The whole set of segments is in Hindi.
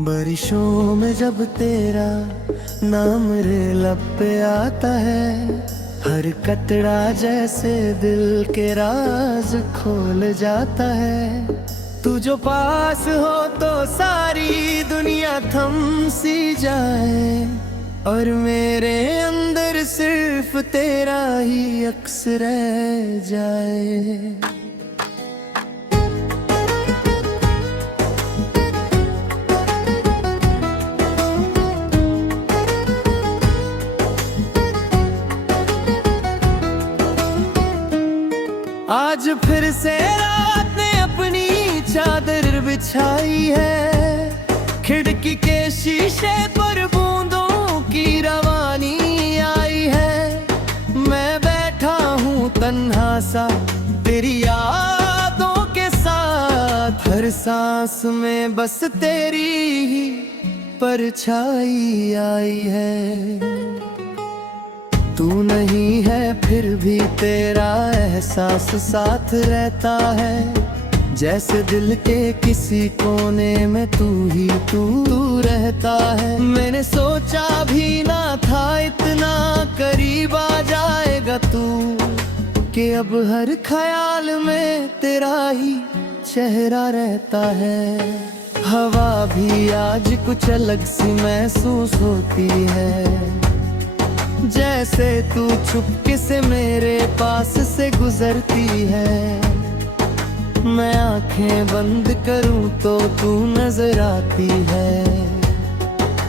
बारिशों में जब तेरा नाम रे लब पे आता है, हर कतरा जैसे दिल के राज खोल जाता है। तू जो पास हो तो सारी दुनिया थम सी जाए, और मेरे अंदर सिर्फ तेरा ही अक्स रह जाए। आज फिर से रात ने अपनी चादर बिछाई है, खिड़की के शीशे पर बूंदों की रवानी आई है। मैं बैठा हूँ तन्हा सा तेरी यादों के साथ, हर सांस में बस तेरी ही परछाई आई है। तू नहीं है फिर भी तेरा एहसास साथ रहता है, जैसे दिल के किसी कोने में तू ही तू रहता है। मैंने सोचा भी ना था इतना करीब आ जाएगा तू, कि अब हर ख्याल में तेरा ही चेहरा रहता है। हवा भी आज कुछ अलग सी महसूस होती है, जैसे तू चुपके से मेरे पास से गुजरती है। मैं आंखें बंद करूं तो तू नजर आती है,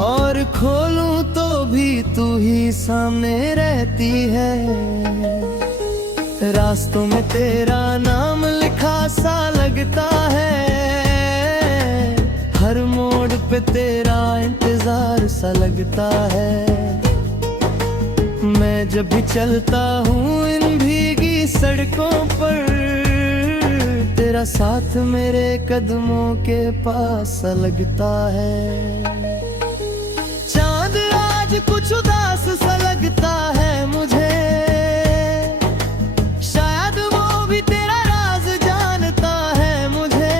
और खोलूं तो भी तू ही सामने रहती है। रास्तों में तेरा नाम लिखा सा लगता है, हर मोड़ पे तेरा इंतजार सा लगता है। मैं जब भी चलता हूँ इन भीगी सड़कों पर, तेरा साथ मेरे कदमों के पास लगता है। चांद आज कुछ उदास सा लगता है मुझे, शायद वो भी तेरा राज जानता है मुझे।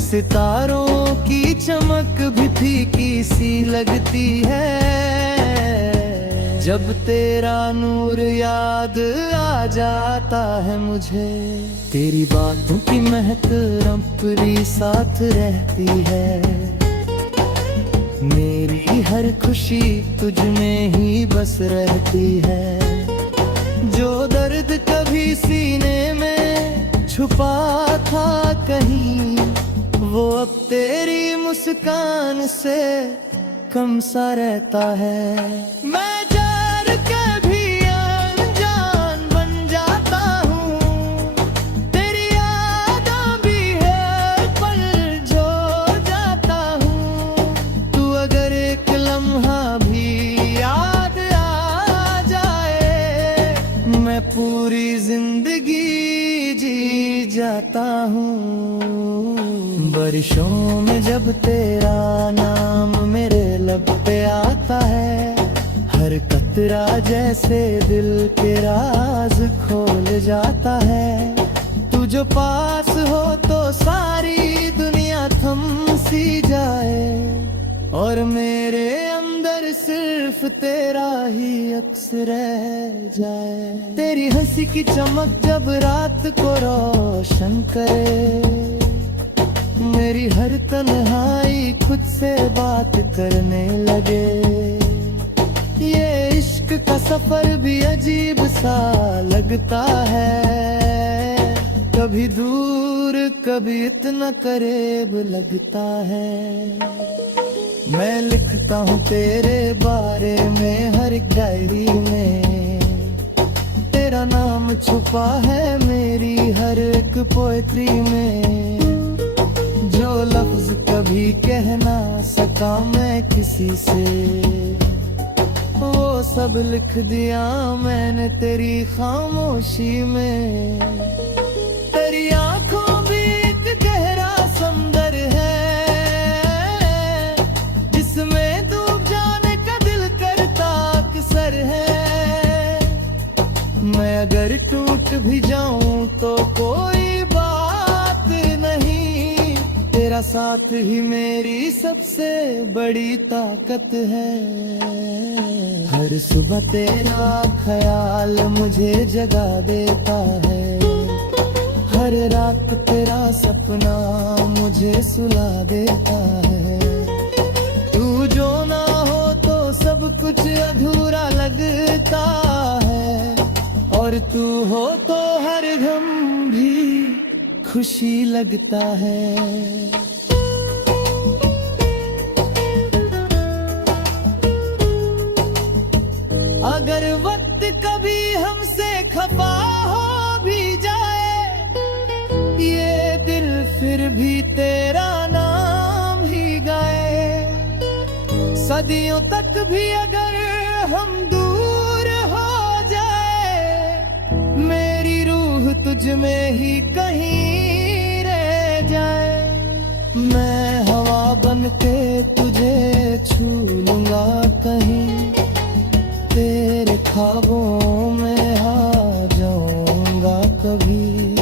सितारों की चमक भी फीकी सी लगती है, जब तेरा नूर याद आ जाता है मुझे। तेरी बातों की महक रंपरी साथ रहती है, मेरी हर खुशी तुझ में ही बस रहती है। जो दर्द कभी सीने में छुपा था कहीं, वो अब तेरी मुस्कान से कम सा रहता है। मैं पूरी जिंदगी जी जाता हूँ। बारिशों में जब तेरा नाम मेरे लब पे आता है, हर कतरा जैसे दिल के राज खोल जाता है। तू जो पास हो तो सारी दुनिया थम सी जाए, और मेरे अंदर सिर्फ तेरा ही अक्स रह जाए। तेरी हंसी की चमक जब रात को रोशन करे, मेरी हर तन्हाई खुद से बात करने लगे। ये इश्क का सफर भी अजीब सा लगता है, कभी दूर कभी इतना करीब लगता है। मैं लिखता हूँ तेरे बारे में हर डायरी में, तेरा नाम छुपा है मेरी हर एक पोएट्री में। जो लफ्ज कभी कह ना सका मैं किसी से, वो सब लिख दिया मैंने तेरी खामोशी में। तेरी आंखों भी एक गहरा समंदर है, मैं अगर टूट भी जाऊं तो कोई बात नहीं, तेरा साथ साथ ही मेरी सबसे बड़ी ताकत है। हर सुबह तेरा ख्याल मुझे जगा देता है, हर रात तेरा सपना मुझे सुला देता है। तू जो ना हो तो सब कुछ अधूरा लगता है, और तू हो तो हर गम भी खुशी लगता है। अगर वक्त कभी हमसे खफा हो भी जाए, ये दिल फिर भी तेरा नाम ही गाए। सदियों तक भी अगर हम दूर हो जाए, मेरी रूह तुझ में ही कहीं रह जाए। मैं हवा बन के तुझे छू लूंगा कहीं, तेरे ख्वाबों में आ जाऊंगा कभी।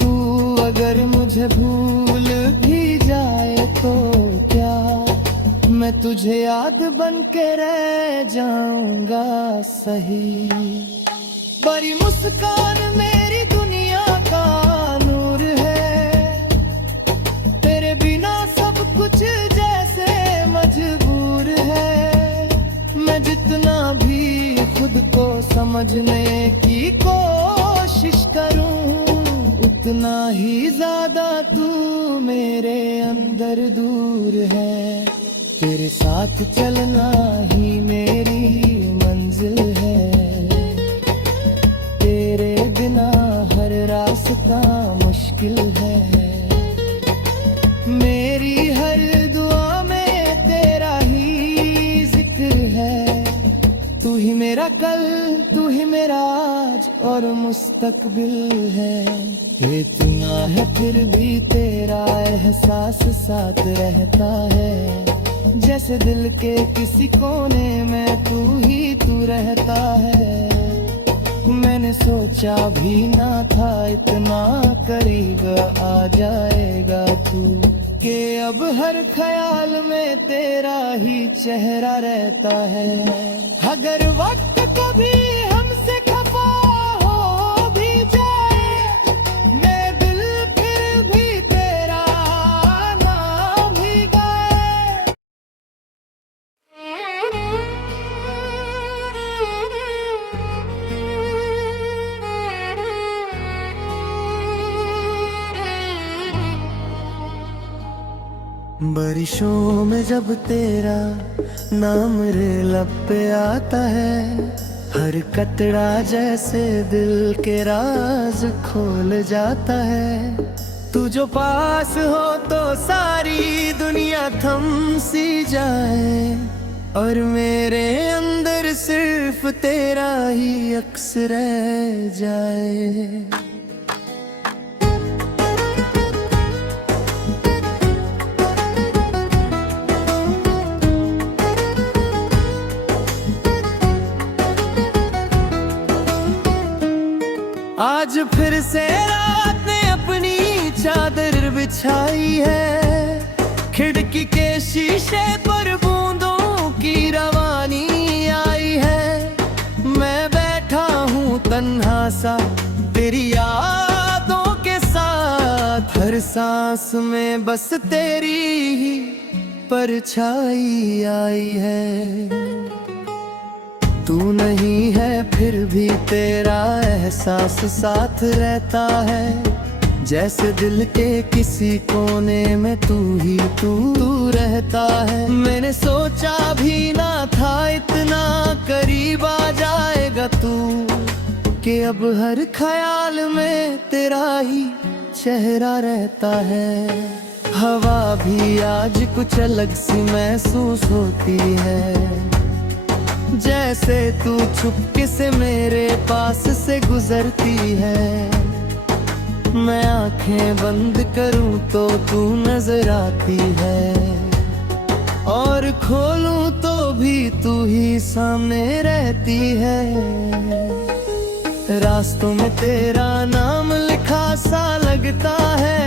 तू अगर मुझे भूल भी जाए तो क्या, मैं तुझे याद बन के रह जाऊंगा सही। बड़ी मुस्कान मेरी दुनिया का नूर है, तेरे बिना सब कुछ जैसे मजबूर है। मैं जितना भी खुद को समझने की कोशिश करूं, उतना ही ज्यादा तू मेरे अंदर दूर है। तेरे साथ चलना ही मेरी मंजिल है, तेरे बिना हर रास्ता मुश्किल है। मेरी हर दुआ में तेरा ही जिक्र है। तू ही मेरा कल, तू ही मेरा आज और मुस्तकबिल है। इतना है फिर भी तेरा एहसास साथ रहता है, जैसे दिल के किसी कोने में तू ही तू रहता है। मैंने सोचा भी ना था इतना करीब आ जाएगा तू, कि अब हर ख्याल में तेरा ही चेहरा रहता है। अगर वक्त कभी हमसे खफा हो भी जाए, मैं दिल फिर भी तेरा नाम ही गाए। बारिशों में जब तेरा नाम रे लब पे आता है, हर कतरा जैसे दिल के राज खोल जाता है। तू जो पास हो तो सारी दुनिया थम सी जाए, और मेरे अंदर सिर्फ तेरा ही अक्स रह जाए। आज फिर से रात ने अपनी चादर बिछाई है, खिड़की के शीशे पर बूंदों की रवानी आई है। मैं बैठा हूँ तन्हा सा तेरी यादों के साथ, हर सांस में बस तेरी ही परछाई आई है। तू नहीं है फिर भी तेरा एहसास साथ रहता है, जैसे दिल के किसी कोने में तू ही तू रहता है। मैंने सोचा भी ना था इतना करीब आ जाएगा तू, कि अब हर ख्याल में तेरा ही चेहरा रहता है। हवा भी आज कुछ अलग सी महसूस होती है, जैसे तू चुपके से मेरे पास से गुजरती है। मैं आंखें बंद करूं तो तू नजर आती है, और खोलूं तो भी तू ही सामने रहती है। रास्तों में तेरा नाम लिखा सा लगता है,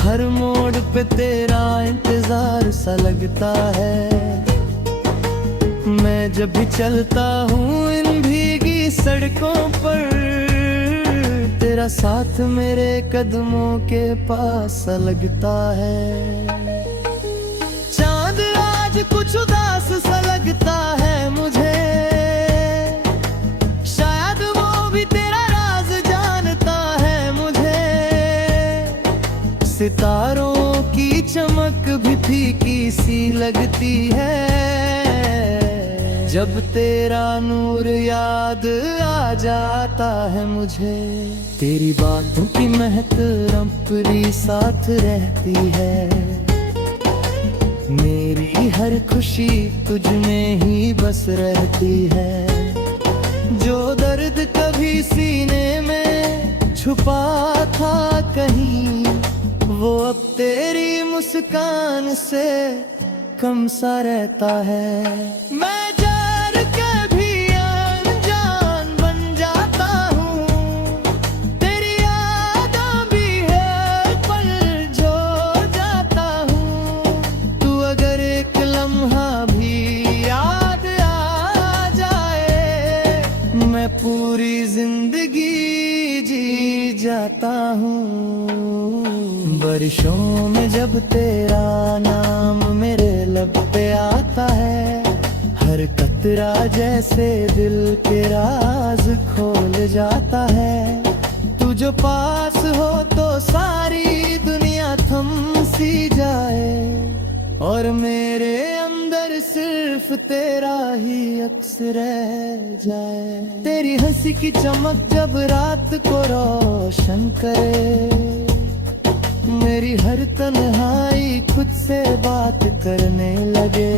हर तेरा इंतजार सा लगता है। मैं जब भी चलता हूँ इन भीगी सड़कों पर, तेरा साथ मेरे कदमों के पास सा लगता है। चांद आज कुछ उदास सा लगता है मुझे, शायद वो भी तेरा राज जानता है मुझे। सितारों की चमक भी फीकी सी लगती है, जब तेरा नूर याद आ जाता है मुझे। तेरी बातों की महक रंपरी साथ रहती है, मेरी हर खुशी तुझ में ही बस रहती है। जो दर्द कभी सीने में छुपा था कहीं, वो अब तेरी मुस्कान से कम सा रहता है। मैं डर के भी अनजान बन जाता हूँ, तेरी यादें भी है पल जो जाता हूँ। तू अगर एक लम्हा भी याद आ जाए, मैं पूरी जिंदगी जी जाता हूँ। बारिशों में जब तेरा नाम मेरे लब पे आता है, हर कतरा जैसे दिल के राज खोल जाता है। तू जो पास हो तो सारी दुनिया थम सी जाए, और मेरे अंदर सिर्फ तेरा ही अक्स रह जाए। तेरी हंसी की चमक जब रात को रोशन करे, मेरी हर तन्हाई खुद से बात करने लगे।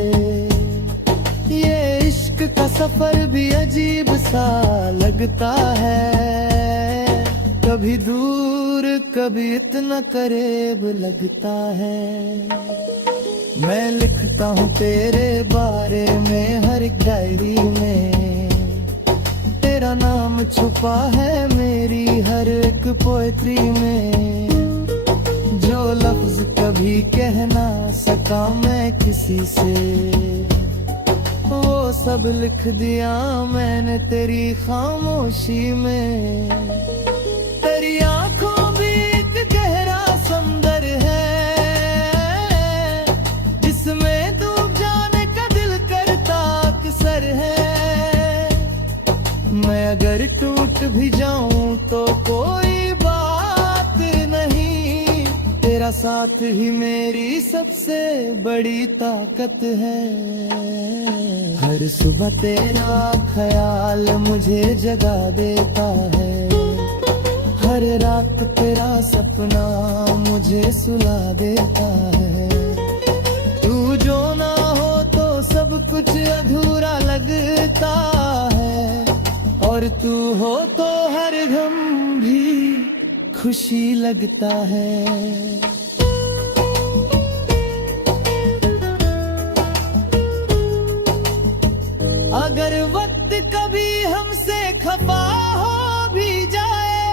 ये इश्क का सफर भी अजीब सा लगता है, कभी दूर कभी इतना करीब लगता है। मैं लिखता हूँ तेरे बारे में हर डायरी में, तेरा नाम छुपा है मेरी हर एक पोएट्री में। जो लफ्ज कभी कह ना सका मैं किसी से, वो सब लिख दिया मैंने तेरी खामोशी में। तेरी आंखों भी एक गहरा समंदर है, जिसमें डूब जाने का दिल करता अक्सर है। मैं अगर टूट भी जाऊं तो कोई बात नहीं, तेरा साथ ही मेरी सबसे बड़ी ताकत है। हर सुबह तेरा ख्याल मुझे जगा देता है, हर रात तेरा सपना मुझे सुला देता है। तू जो ना हो तो सब कुछ अधूरा लगता है, और तू हो तो हर गम भी खुशी लगता है। अगर वक्त कभी हमसे खफा हो भी जाए,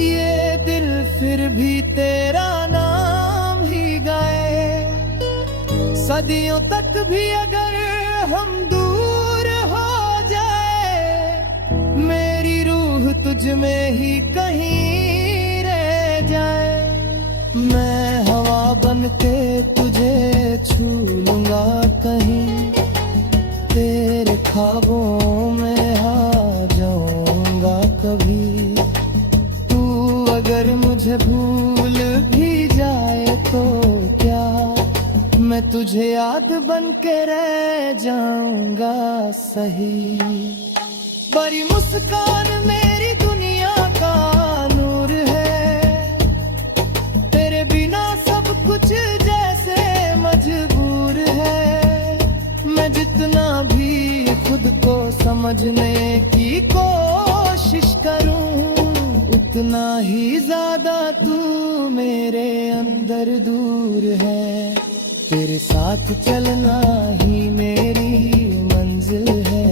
ये दिल फिर भी तेरा नाम ही गाए। सदियों तक भी अगर हम दूर हो जाए, मेरी रूह तुझ में ही कहीं रह जाए। मैं हवा बन के तुझे छू लूंगा कहीं, तेरे ख्वाबों में आ जाऊंगा कभी। तू अगर मुझे भूल भी जाए तो क्या, मैं तुझे याद बन के रह जाऊंगा सही। बड़ी मुस्कान मेरी दुनिया का नूर है, तेरे बिना सब कुछ जैसे मजबूर है। मैं जितना भी खुद को समझने की कोशिश करूं, उतना ही ज्यादा तू मेरे अंदर दूर है। तेरे साथ चलना ही मेरी मंजिल है,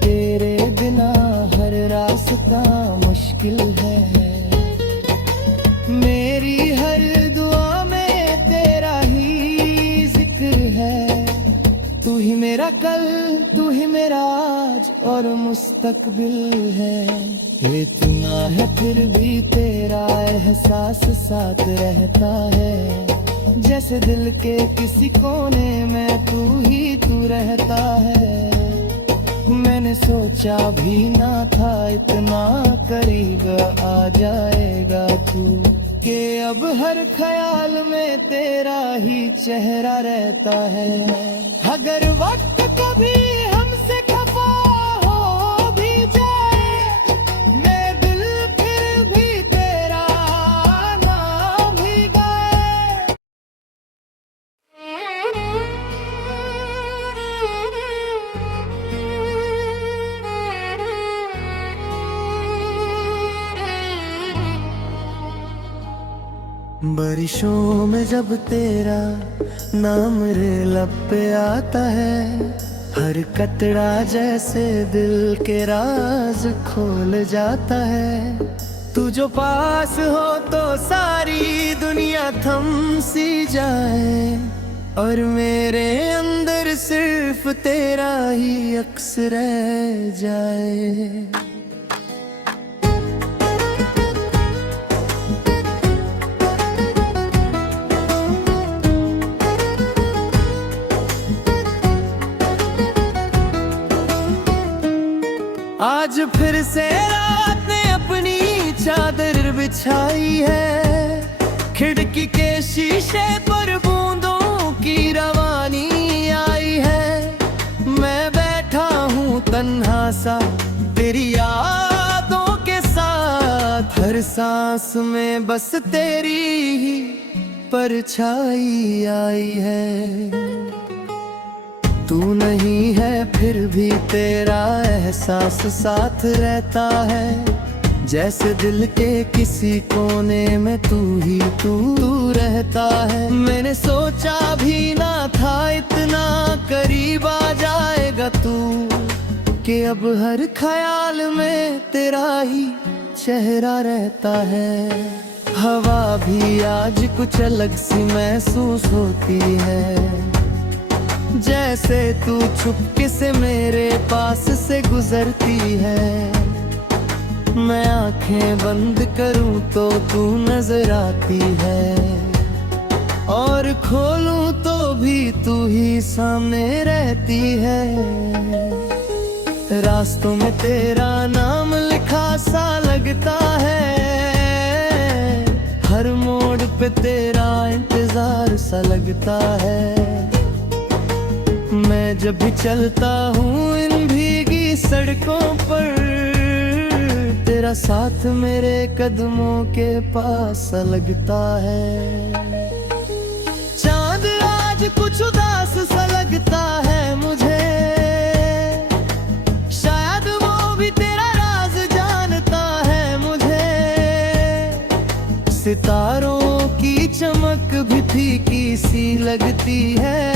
तेरे बिना हर रास्ता मुश्किल है। मेरी मेरी हर दुआ में तेरा ही जिक्र है। तू ही मेरा कल, तू ही मेरा आज और मुस्तकबिल है। इतना है फिर भी तेरा एहसास साथ रहता है। जैसे दिल के किसी कोने में तू ही तू रहता है। मैंने सोचा भी ना था इतना करीब आ जाएगा तू, कि अब हर ख्याल में तेरा ही चेहरा रहता है। अगर वक्त कभी हमसे खफा हो भी जाए, मैं दिल फिर भी तेरा नाम ही गाए। बारिशों में जब तेरा नाम रे लब पे आता है, हर कतरा जैसे दिल के राज खोल जाता है। तू जो पास हो तो सारी दुनिया थम सी जाए, और मेरे अंदर सिर्फ तेरा ही अक्स रह जाए। आज फिर से रात ने अपनी चादर बिछाई है। खिड़की के शीशे पर बूंदों की रवानी आई है। मैं बैठा हूँ तन्हा सा तेरी यादों के साथ, हर सांस में बस तेरी ही परछाई आई है। तू नहीं है फिर भी तेरा एहसास साथ रहता है। जैसे दिल के किसी कोने में तू ही तू रहता है। मैंने सोचा भी ना था इतना करीब आ जाएगा तू, कि अब हर ख्याल में तेरा ही चेहरा रहता है। हवा भी आज कुछ अलग सी महसूस होती है, जैसे तू चुपके से मेरे पास से गुजरती है। मैं आंखें बंद करूं तो तू नजर आती है, और खोलूं तो भी तू ही सामने रहती है। रास्तों में तेरा नाम लिखा सा लगता है, हर मोड़ पे तेरा इंतजार सा लगता है। मैं जब भी चलता हूँ इन भीगी सड़कों पर, तेरा साथ मेरे कदमों के पास लगता है। चांद आज कुछ उदास सा लगता है मुझे, शायद वो भी तेरा राज जानता है मुझे। सितारों की चमक भी फीकी सी लगती है,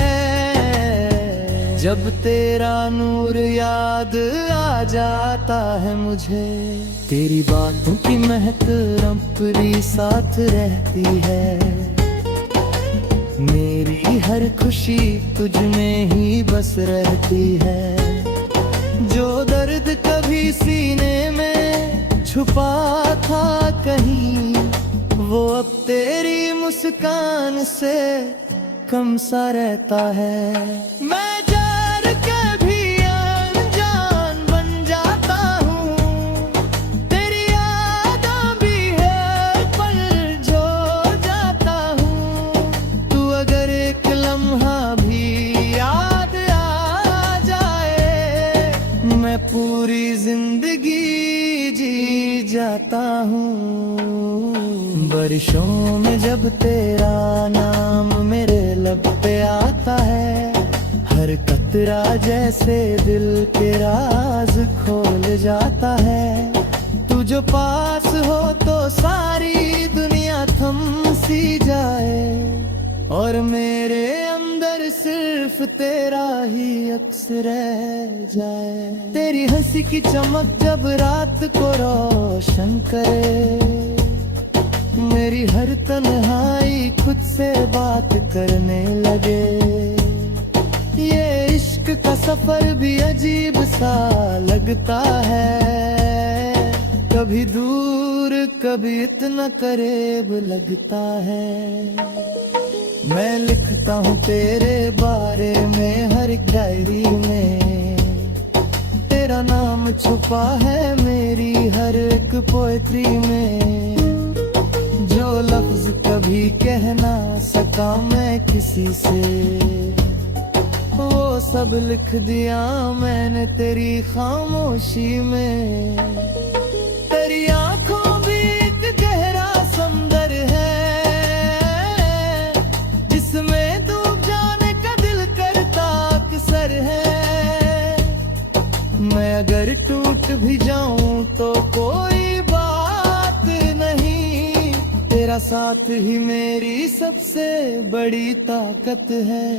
जब तेरा नूर याद आ जाता है मुझे। तेरी बातों की महक रंपरी साथ रहती है। मेरी हर खुशी तुझ में ही बस रहती है। जो दर्द कभी सीने में छुपा था कहीं, वो अब तेरी मुस्कान से कम सा रहता है। मैं पूरी जिंदगी जी जाता हूँ। बारिशों में जब तेरा नाम मेरे लब पे आता है, हर कतरा जैसे दिल के राज खोल जाता है। तू जो पास हो तो सारी दुनिया थम सी जाए, और मेरे अंदर सिर्फ तेरा ही अक्स रह जाए। तेरी हंसी की चमक जब रात को रोशन करे, मेरी हर तन्हाई खुद से बात करने लगे। ये इश्क का सफर भी अजीब सा लगता है, कभी दूर कभी इतना करीब लगता है। मैं लिखता हूँ तेरे बारे में हर एक डायरी में, तेरा नाम छुपा है मेरी हर एक पोएट्री में। जो लफ्ज कभी कह ना सका मैं किसी से, वो सब लिख दिया मैंने तेरी खामोशी में। तेरी आंखों भी एक गहरा समंदर है, जिसमें डूब जाने का दिल करता अक्सर है। मैं अगर टूट भी जाऊं तो कोई बात नहीं, तेरा साथ ही मेरी सबसे बड़ी ताकत है।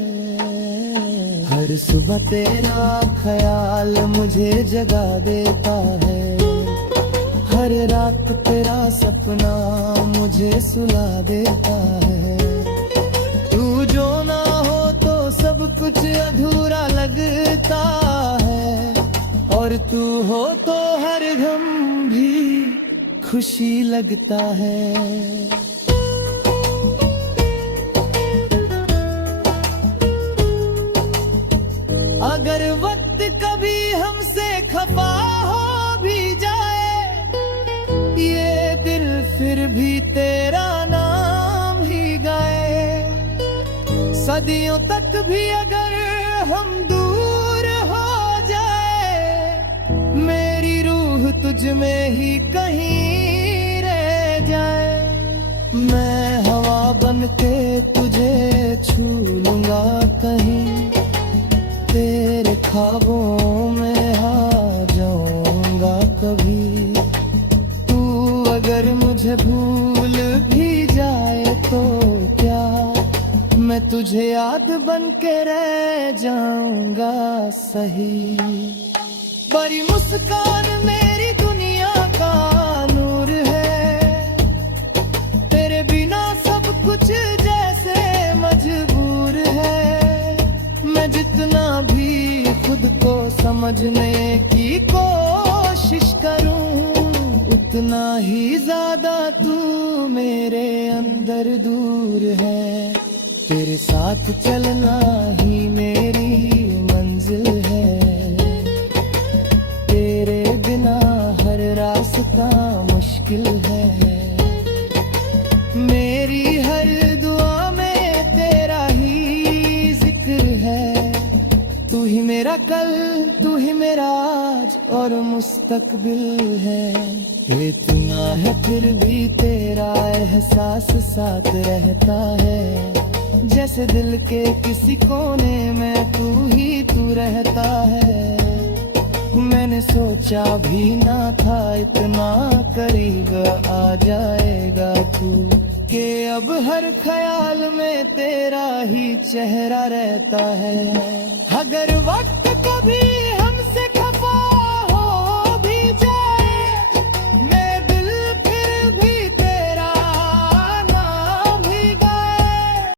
हर सुबह तेरा ख्याल मुझे जगा देता है, हर रात तेरा सपना मुझे सुला देता है। तू जो ना हो तो सब कुछ अधूरा लगता है, और तू हो तो हर गम भी खुशी लगता है। अगर वक्त कभी हमसे खफा हो भी जाए, ये दिल फिर भी तेरा नाम ही गाए। सदियों तक भी अगर हम दूर हो जाए, मेरी रूह तुझ में ही कहीं रह जाए। मैं हवा बन के तुझे छू लूंगा कहीं, तेरे ख्वाबों में आ जाऊंगा कभी। तू अगर मुझे भूल भी जाए तो क्या, मैं तुझे याद बन के रह जाऊंगा सही। बड़ी मुस्कान मेरी दुनिया का नूर है, तेरे बिना सब कुछ जैसे मजबूर है। मैं जितना भी खुद को समझने की कोशिश करूं, उतना ही ज्यादा तू मेरे अंदर दूर है। तेरे साथ चलना ही मेरी मंजिल है, तेरे बिना हर रास्ता मुश्किल है। मेरी हर दुआ में तेरा ही जिक्र है, तू ही मेरा कल, तू ही मेरा आज और मुस्तकबिल है। इतना है फिर भी तेरा एहसास साथ रहता है, जैसे दिल के किसी कोने में तू ही तू रहता है। मैंने सोचा भी ना था इतना करीब आ जाएगा तू, कि अब हर ख्याल में तेरा ही चेहरा रहता है। अगर वक्त कभी